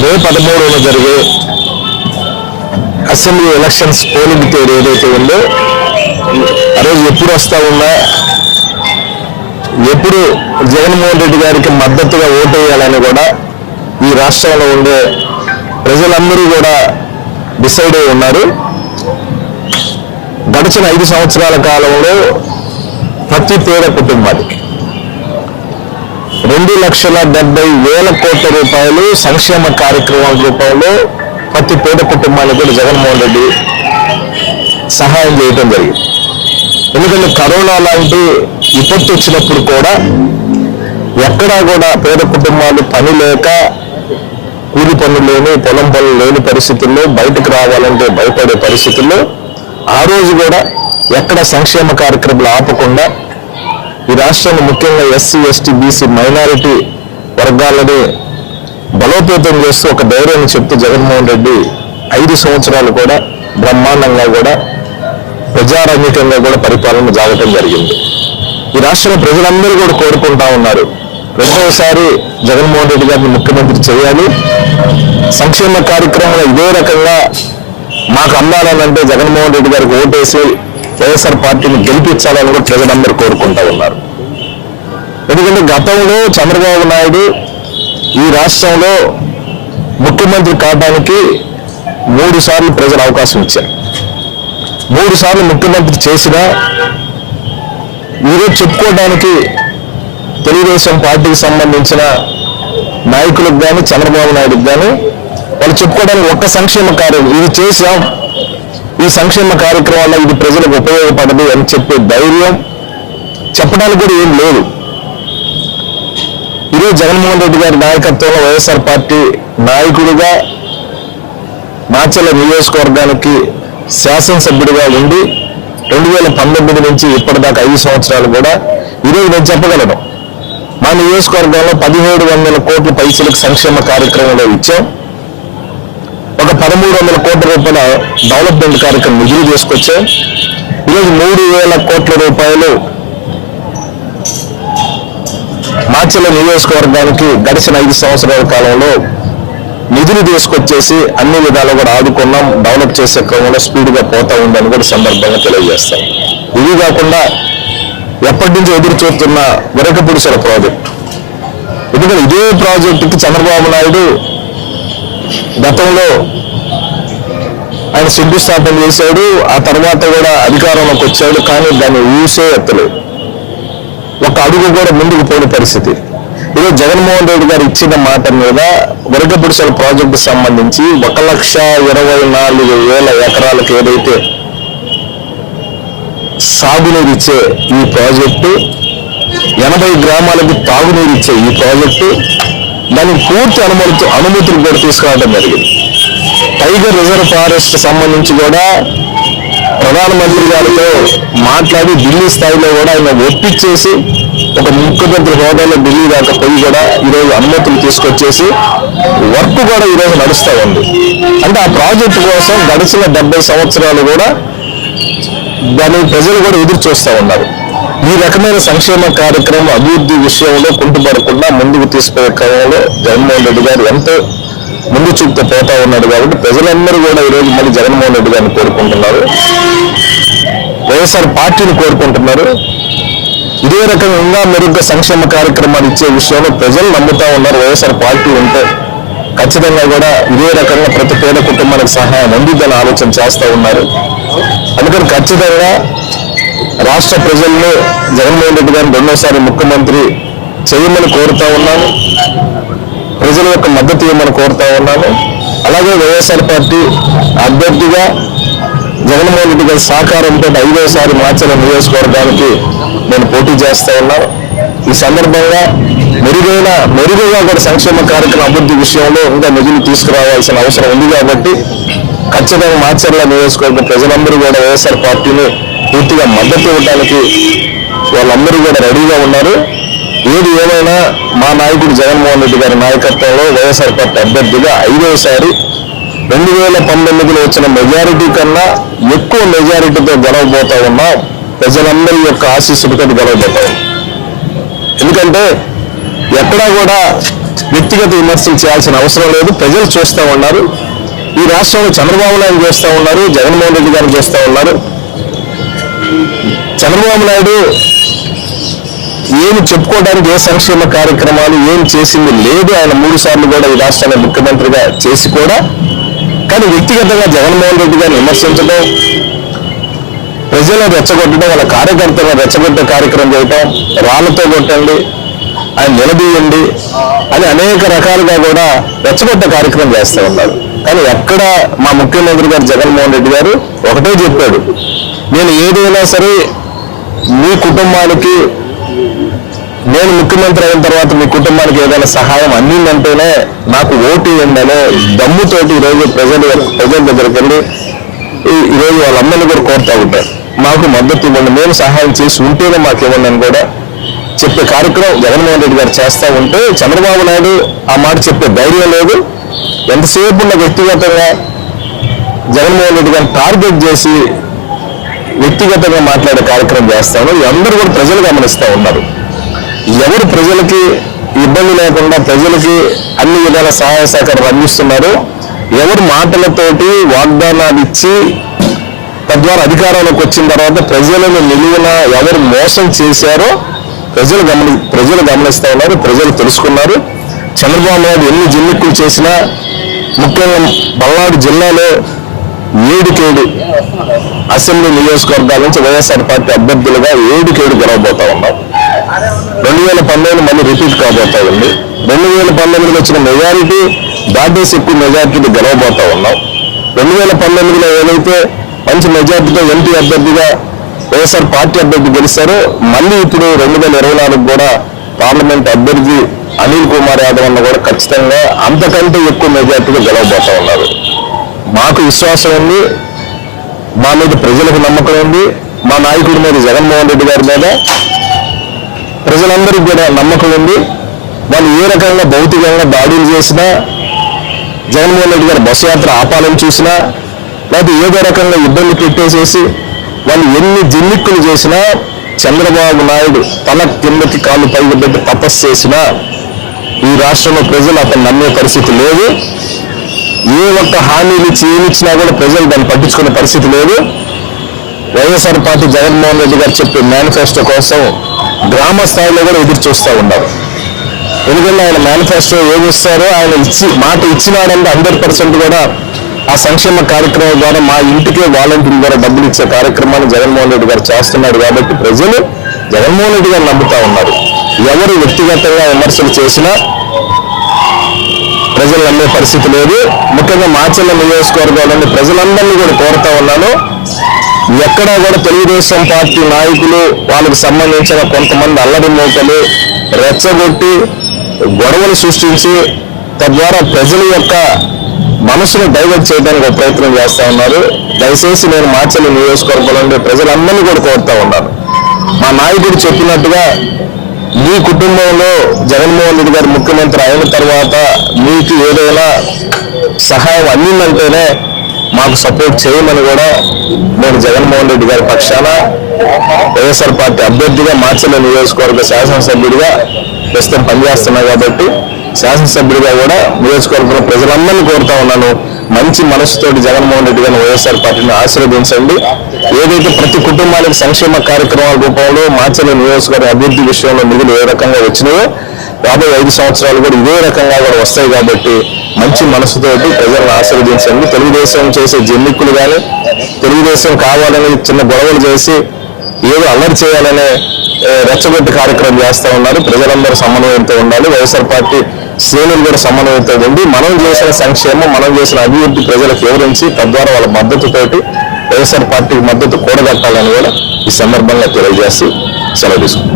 మే పదమూడున జరిగే assembly elections polling తేదీ ఏదైతే ఉందో ఆ రోజు ఎప్పుడు వస్తా ఉన్నా ఎప్పుడు జగన్మోహన్ రెడ్డి గారికి మద్దతుగా ఓటు వేయాలని కూడా ఈ రాష్ట్రంలో ఉండే ప్రజలందరూ కూడా డిసైడ్ అయి ఉన్నారు. గడిచిన ఐదు సంవత్సరాల కాలంలో ప్రతి పేద కుటుంబానికి రెండు లక్షల డెబ్బై వేల కోట్ల రూపాయలు సంక్షేమ కార్యక్రమాల రూపంలో ప్రతి పేద కుటుంబానికి కూడా జగన్మోహన్ రెడ్డి సహాయం చేయడం జరిగింది. ఎందుకంటే కరోనా లాంటి విపత్తు వచ్చినప్పుడు కూడా ఎక్కడా కూడా పేద కుటుంబాలు పని లేక కూలి పనులు లేని పొలం పనులు లేని పరిస్థితుల్లో బయటకు రావాలంటే భయపడే పరిస్థితుల్లో ఆ రోజు కూడా ఎక్కడ సంక్షేమ కార్యక్రమాలు ఆపకుండా ఈ రాష్ట్రాన్ని ముఖ్యంగా ఎస్సీ ఎస్టీ బీసీ మైనారిటీ వర్గాలని బలోపేతం చేస్తూ ఒక ధైర్యాన్ని చెప్తూ జగన్మోహన్ రెడ్డి ఐదు సంవత్సరాలు కూడా బ్రహ్మాండంగా కూడా ప్రజారంగికంగా కూడా పరిపాలన జాగటం జరిగింది. ఈ రాష్ట్రంలో ప్రజలందరూ కూడా కోరుకుంటా ఉన్నారు. రెండవసారి జగన్మోహన్ రెడ్డి గారిని ముఖ్యమంత్రి చేయాలి. సంక్షేమ కార్యక్రమంలో ఇదే రకంగా మాకు అందాలనంటే జగన్మోహన్ రెడ్డి గారికి ఓటేసి వైఎస్ఆర్ పార్టీని గెలిపించాలని కూడా ప్రజలందరూ కోరుకుంటూ ఉన్నారు. ఎందుకంటే గతంలో చంద్రబాబు నాయుడు ఈ రాష్ట్రంలో ముఖ్యమంత్రి కావడానికి మూడు సార్లు ప్రజలు అవకాశం ఇచ్చారు. మూడు సార్లు ముఖ్యమంత్రి చేసినా ఈరోజు చెప్పుకోవడానికి తెలుగుదేశం పార్టీకి సంబంధించిన నాయకులకు కానీ చంద్రబాబు నాయుడుకి కానీ వాళ్ళు చెప్పుకోవడానికి ఒక్క సంక్షేమ కార్యం ఇది చేశాం. ఈ సంక్షేమ కార్యక్రమాల్లో ఇది ప్రజలకు ఉపయోగపడదు అని చెప్పే ధైర్యం చెప్పడానికి కూడా ఏం లేదు. ఈరోజు జగన్మోహన్ రెడ్డి గారి నాయకత్వంలో వైఎస్ఆర్ పార్టీ నాయకుడిగా మాచల నియోజకవర్గానికి శాసనసభ్యుడిగా ఉండి రెండు వేల పంతొమ్మిది నుంచి ఇప్పటిదాకా ఐదు సంవత్సరాలు కూడా ఈరోజు నేను చెప్పగలను. మా నియోజకవర్గంలో పదిహేడు వందల కోట్ల పైసలకు సంక్షేమ కార్యక్రమంలో ఇచ్చాం. ఒక పదమూడు వందల కోట్ల రూపాయల డెవలప్మెంట్ కార్యక్రమం నిధులు తీసుకొచ్చాం ఈరోజు మూడు వేల కోట్ల రూపాయలు మాచల నియోజకవర్గానికి గడిచిన ఐదు సంవత్సరాల కాలంలో నిధులు తీసుకొచ్చేసి అన్ని విధాలు కూడా ఆదుకున్నాం. డెవలప్ చేసే క్రమంలో స్పీడ్గా పోతా ఉందని కూడా సందర్భంగా తెలియజేస్తాం. ఇవి కాకుండా ఎప్పటి నుంచి ఎదురు చూస్తున్న విరకపుడిసల ప్రాజెక్టు. ఎందుకంటే ఇదే ప్రాజెక్టుకి చంద్రబాబు నాయుడు గతంలో ఆయన శంకుస్థాపన చేశాడు ఆ తర్వాత కూడా అధికారంలోకి వచ్చాడు కానీ దాన్ని ఊసే ఎత్తలేదు. ఒక అడుగు కూడా ముందుకు పోయిన పరిస్థితి. ఇదే జగన్మోహన్ రెడ్డి గారు ఇచ్చిన మాట మీద వరగపుడిసల ప్రాజెక్టు సంబంధించి ఒక లక్ష ఇరవై నాలుగు వేల ఎకరాలకు ఏదైతే సాగునీరు ఇచ్చే ఈ ప్రాజెక్టు ఎనభై గ్రామాలకు తాగునీరు ఇచ్చే ఈ ప్రాజెక్టు దానికి పూర్తి అనుమతి అనుమతులు కూడా తీసుకురావడం జరిగింది. టైగర్ రిజర్వ్ ఫారెస్ట్ సంబంధించి కూడా ప్రధానమంత్రి గారితో మాట్లాడి ఢిల్లీ స్థాయిలో కూడా ఆయన ఒప్పించేసి ఒక ముఖ్యమంత్రి హోదాలో ఢిల్లీ దాకా పోయి కూడా ఈరోజు అనుమతులు తీసుకొచ్చేసి వర్క్ కూడా ఈరోజు నడుస్తూ ఉంది. అంటే ఆ ప్రాజెక్టు కోసం గడిచిన డెబ్బై సంవత్సరాలు కూడా దాని ప్రజలు కూడా ఎదురు చూస్తూ ఉన్నారు. ఈ రకమైన సంక్షేమ కార్యక్రమం అభివృద్ధి విషయంలో కుంటుపడకుండా ముందుకు తీసుకునే క్రమంలో జగన్మోహన్ రెడ్డి గారు ఎంతో ముందు చూపుతూ పోతా ఉన్నాడు కాబట్టి ప్రజలందరూ కూడా ఈరోజు మళ్ళీ జగన్మోహన్ రెడ్డి గారిని కోరుకుంటున్నారు. వైఎస్ఆర్ పార్టీని కోరుకుంటున్నారు. ఇదే రకంగా ఇంకా మెరుగ్గా సంక్షేమ కార్యక్రమాలు ఇచ్చే విషయంలో ప్రజలు నమ్ముతా ఉన్నారు. వైఎస్ఆర్ పార్టీ ఉంటే ఖచ్చితంగా కూడా ఇదే రకంగా ప్రతి పేద కుటుంబానికి సహాయం అందిద్దని ఆలోచన చేస్తూ ఉన్నారు. అందుకని ఖచ్చితంగా రాష్ట్ర ప్రజల్లో జగన్మోహన్ రెడ్డి గారిని రెండోసారి ముఖ్యమంత్రి చేయమని కోరుతా ఉన్నాను. ప్రజల యొక్క మద్దతు ఇవ్వమని కోరుతా ఉన్నాను. అలాగే వైఎస్ఆర్ పార్టీ అభ్యర్థిగా జగన్మోహన్ రెడ్డి గారి సహకారంతో ఐదోసారి మార్చల నియోజకవర్గానికి నేను పోటీ చేస్తా ఉన్నాను ఈ సందర్భంగా మెరుగైన మెరుగుగా కూడా సంక్షేమ కార్యక్రమ అభివృద్ధి విషయంలో ఇంకా నిధులు తీసుకురావాల్సిన అవసరం ఉంది కాబట్టి ఖచ్చితంగా మాచర్ల నియోజకవర్గ ప్రజలందరూ కూడా వైఎస్ఆర్ పార్టీని పూర్తిగా మద్దతు ఇవ్వడానికి వాళ్ళందరూ కూడా రెడీగా ఉన్నారు. ఏది ఏమైనా మా నాయకుడు జగన్మోహన్ రెడ్డి గారి నాయకత్వంలో వైఎస్ఆర్ పార్టీ అభ్యర్థిగా ఐదోసారి రెండు వేల పంతొమ్మిదిలో వచ్చిన మెజారిటీ కన్నా ఎక్కువ మెజారిటీతో గెలవబోతా ఉన్నాం ప్రజలందరి యొక్క ఆశీస్సులతో గెలవబోతా ఉన్నాం. ఎందుకంటే ఎక్కడా కూడా వ్యక్తిగత విమర్శలు చేయాల్సిన అవసరం లేదు. ప్రజలు చూస్తూ ఉన్నారు. ఈ రాష్ట్రంలో చంద్రబాబు నాయుడు చేస్తూ ఉన్నారు జగన్మోహన్ రెడ్డి గారు చేస్తూ ఉన్నారు. చంద్రబాబు నాయుడు ఏమి చెప్పుకోవడానికి ఏ సంక్షేమ కార్యక్రమాలు ఏం చేసింది లేదు ఆయన మూడు సార్లు కూడా ఈ రాష్ట్రాన్ని ముఖ్యమంత్రిగా చేసి కూడా కానీ వ్యక్తిగతంగా జగన్మోహన్ రెడ్డి గారిని విమర్శించడం ప్రజలను రెచ్చగొట్టడం వాళ్ళ కార్యకర్తలను రెచ్చగొట్టే కార్యక్రమం చేయటం రాళ్ళతో కొట్టండి ఆయన నిలదీయండి అని అనేక రకాలుగా కూడా రెచ్చగొట్టే కార్యక్రమం చేస్తూ ఉన్నారు. కానీ ఎక్కడ మా ముఖ్యమంత్రి గారు జగన్మోహన్ రెడ్డి గారు ఒకటే చెప్పాడు నేను ఏదైనా సరే మీ కుటుంబానికి నేను ముఖ్యమంత్రి అయిన తర్వాత మీ కుటుంబానికి ఏదైనా సహాయం అందిందంటేనే నాకు ఓటు ఇవ్వండి దమ్ముతోటి ఈరోజు ప్రజలు ప్రజల దగ్గరికి వెళ్ళి ఈ- ఈరోజు వాళ్ళందరినీ కూడా కోరుతూ ఉంటారు. మాకు మద్దతు ఇవ్వండి మేము సహాయం చేసి ఉంటేనే మాకు ఇవ్వండి అని కూడా చెప్పే కార్యక్రమం జగన్మోహన్ రెడ్డి గారు చేస్తూ ఉంటే చంద్రబాబు నాయుడు ఆ మాట చెప్పే ధైర్యం లేదు. ఎంతసేపు ఉన్న వ్యక్తిగతంగా జగన్మోహన్ రెడ్డి గారిని టార్గెట్ చేసి వ్యక్తిగతంగా మాట్లాడే కార్యక్రమం చేస్తాను అందరూ కూడా ప్రజలు గమనిస్తూ ఉన్నారు. ఎవరు ప్రజలకి ఇబ్బంది లేకుండా ప్రజలకి అన్ని విధాల సహాయ సహకారం అందిస్తున్నారు? ఎవరు మాటలతోటి వాగ్దానాలు ఇచ్చి తద్వారా అధికారంలోకి వచ్చిన తర్వాత ప్రజలను నిలువున ఎవరు మోసం చేశారో ప్రజలు గమని ప్రజలు గమనిస్తూ ఉన్నారు ప్రజలు తెలుసుకున్నారు. చంద్రబాబు నాయుడు ఎన్ని జిల్లిక్కులు చేసినా ముఖ్యంగా పల్నాడు జిల్లాలో ఏడుకేడు అసెంబ్లీ నియోజకవర్గాల నుంచి వైఎస్ఆర్ పార్టీ అభ్యర్థులుగా ఏడుకేడు గెలవబోతా ఉన్నాం రెండు వేల పంతొమ్మిది మళ్ళీ రిపీట్ కాబోతా ఉంది. రెండు వేల పంతొమ్మిదిలో వచ్చిన మెజారిటీ దాటేసి ఎక్కువ మెజారిటీని గెలవబోతా ఉన్నాం. రెండు వేల పంతొమ్మిదిలో ఏదైతే మంచి మెజారిటీతో ఎంపీ అభ్యర్థిగా వైఎస్ఆర్ పార్టీ అభ్యర్థి గెలిచారో మళ్ళీ ఇప్పుడు రెండు వేల ఇరవై నాలుగు కూడా పార్లమెంట్ అభ్యర్థి అనిల్ కుమార్ యాదవ్ అన్న కూడా ఖచ్చితంగా అంతకంటే ఎక్కువ మెజార్టీగా గెలవబోతా ఉన్నారు. మాకు విశ్వాసం ఉంది మా మీద ప్రజలకు నమ్మకం ఉంది మా నాయకుడి మీద జగన్మోహన్ రెడ్డి గారి మీద ప్రజలందరికీ కూడా నమ్మకం ఉంది. వాళ్ళు ఏ రకంగా భౌతికంగా దాడులు చేసినా జగన్మోహన్ రెడ్డి గారి బస్సు యాత్ర ఆపాలని చూసినా లేకపోతే ఏదో రకంగా ఇబ్బంది పెట్టేసేసి వాళ్ళు ఎన్ని జిల్లిక్కులు చేసినా చంద్రబాబు నాయుడు తన కిందకి కాళ్ళు పైకి పెట్టి తపస్సు చేసినా ఈ రాష్ట్రంలో ప్రజలు అతను నమ్మే పరిస్థితి లేదు. ఏ ఒక్క హామీలు ఇచ్చి కూడా ప్రజలు దాన్ని పట్టించుకునే పరిస్థితి లేదు. వైఎస్ఆర్ పార్టీ జగన్మోహన్ రెడ్డి గారు చెప్పే మేనిఫెస్టో కోసం గ్రామ స్థాయిలో కూడా ఎదురు చూస్తూ ఉన్నారు. ఎందుకంటే ఆయన మేనిఫెస్టో ఏమి ఇస్తారో ఆయన ఇచ్చి మాట ఇచ్చినాడంటే హండ్రెడ్ పర్సెంట్ కూడా ఆ సంక్షేమ కార్యక్రమం ద్వారా మా ఇంటికే వాలంటీర్ ద్వారా డబ్బులు ఇచ్చే కార్యక్రమాన్ని జగన్మోహన్ రెడ్డి గారు చేస్తున్నాడు కాబట్టి ప్రజలు జగన్మోహన్ రెడ్డి గారు నమ్ముతా ఉన్నారు. ఎవరు వ్యక్తిగతంగా విమర్శలు చేసినా ప్రజలు నమ్మే పరిస్థితి లేదు. ముఖ్యంగా మాచల్ల నియోజకవర్గాలని ప్రజలందరినీ కూడా కోరుతా ఉన్నాను. ఎక్కడా కూడా తెలుగుదేశం పార్టీ నాయకులు వాళ్ళకి సంబంధించిన కొంతమంది అల్లరి మూకలు రెచ్చగొట్టి గొడవలు సృష్టించి తద్వారా ప్రజల యొక్క మనసును డైవర్ట్ చేయడానికి ఒక ప్రయత్నం చేస్తూ ఉన్నారు. దయచేసి నేను మాచల్లి నియోజకవర్గంలో ప్రజలందరినీ కూడా కోరుతా ఉన్నాను. మా నాయకుడు చెప్పినట్టుగా మీ కుటుంబంలో జగన్మోహన్ రెడ్డి గారు ముఖ్యమంత్రి అయిన తర్వాత మీకు ఏదైనా సహాయం అందిందంటేనే మాకు సపోర్ట్ చేయమని కూడా నేను జగన్మోహన్ రెడ్డి గారి పక్షాన వైఎస్ఆర్ పార్టీ అభ్యర్థిగా మార్చల నియోజకవర్గ శాసనసభ్యుడిగా ప్రస్తుతం పనిచేస్తున్నా కాబట్టి శాసనసభ్యుడిగా కూడా నియోజకవర్గంలో ప్రజలందరినీ కోరుతా ఉన్నాను. మంచి మనసుతోటి జగన్మోహన్ రెడ్డి గారిని వైఎస్ఆర్ పార్టీని ఆశీర్వదించండి. ఏదైతే ప్రతి కుటుంబానికి సంక్షేమ కార్యక్రమాల రూపంలో మాచర్ల నియోజకవర్గ అభివృద్ధి విషయంలో నిధులు ఏ రకంగా వచ్చినాయో రాబోయే ఐదు సంవత్సరాలు కూడా ఇదే రకంగా కూడా వస్తాయి కాబట్టి మంచి మనసుతోటి ప్రజలను ఆశీర్వదించండి. తెలుగుదేశం చేసే జన్మిక్కులు కానీ తెలుగుదేశం కావాలని చిన్న గొడవలు చేసి ఏదో అల్లరి చేయాలనే రెచ్చగొట్టి కార్యక్రమం చేస్తా ఉన్నారు. ప్రజలందరూ సమన్వయంతో ఉండాలి. వైఎస్ఆర్ పార్టీ శ్రేణులు కూడా సమన్వయంతోండి మనం చేసిన సంక్షేమం మనం చేసిన అభివృద్ధి ప్రజలకు వివరించి తద్వారా వాళ్ళ మద్దతుతోటి వైఎస్ఆర్ పార్టీకి మద్దతు కూడగట్టాలని కూడా ఈ సందర్భంగా తెలియజేసి సెలవు తీసుకుంటాం